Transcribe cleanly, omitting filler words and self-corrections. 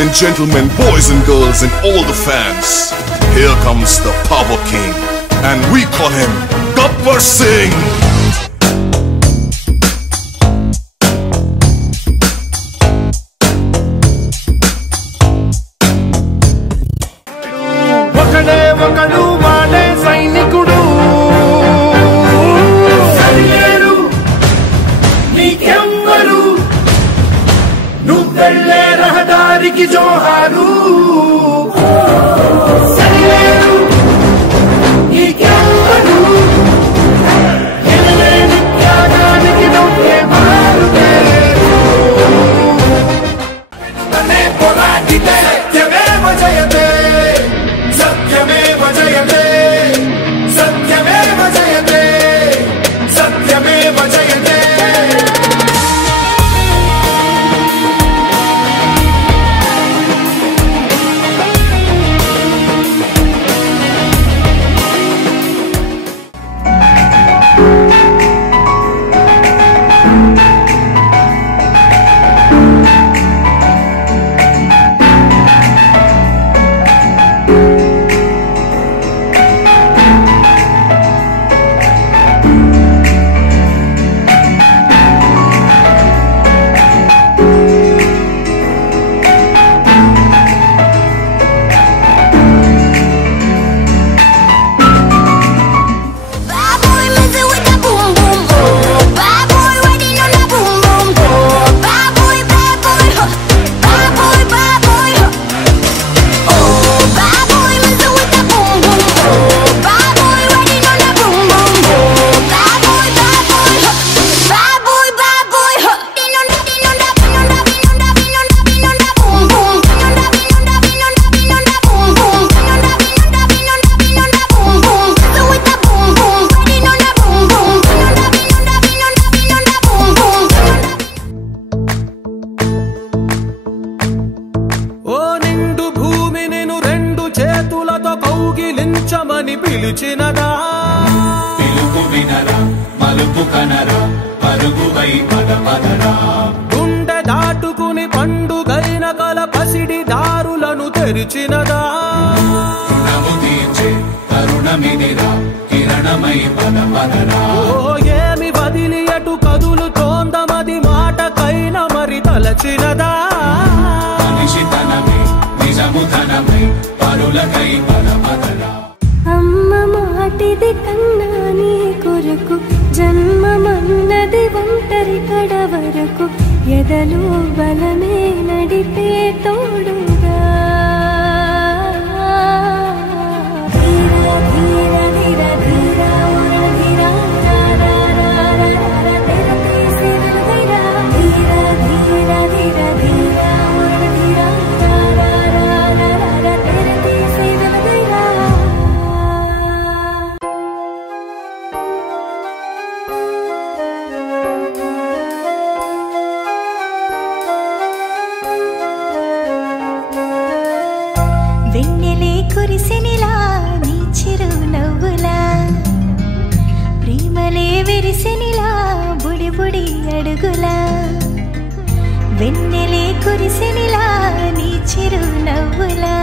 and gentlemen, boys and girls and all the fans, here comes the Power King and we call him Gabbar Singh. పిలుపు వినరా మలుపు కనరా పరుగువై పదపదరా గుండె దాటుకుని పండుగైన కల పసిడి దారులను తెరిచినదా రుణము తీర్చే తరుణమిదిరా కిరణమై పదపదరా ఓ ఏమి వదిలి అటు కదులుతోందమది మాటకైన మరి తలచినదా మనిషితనమే నిజముతనమై పరులకై పదపదరా అమ్మ మాటిది కన్నా నీ కొరకు జన్మమన్నది ఒంటరి కడ వరకు ఎదలు బలమే నడిపే తోడుగా ధీర ధీర ధీర ధీర ధీర వెన్నెలే కురిసెనిలా నీ చిరు నవ్వులా ప్రేమలే విరిసెనిలా బుడి బుడి అడుగులా వెన్నెలే కురిసెనిలా నీ చిరు నవ్వులా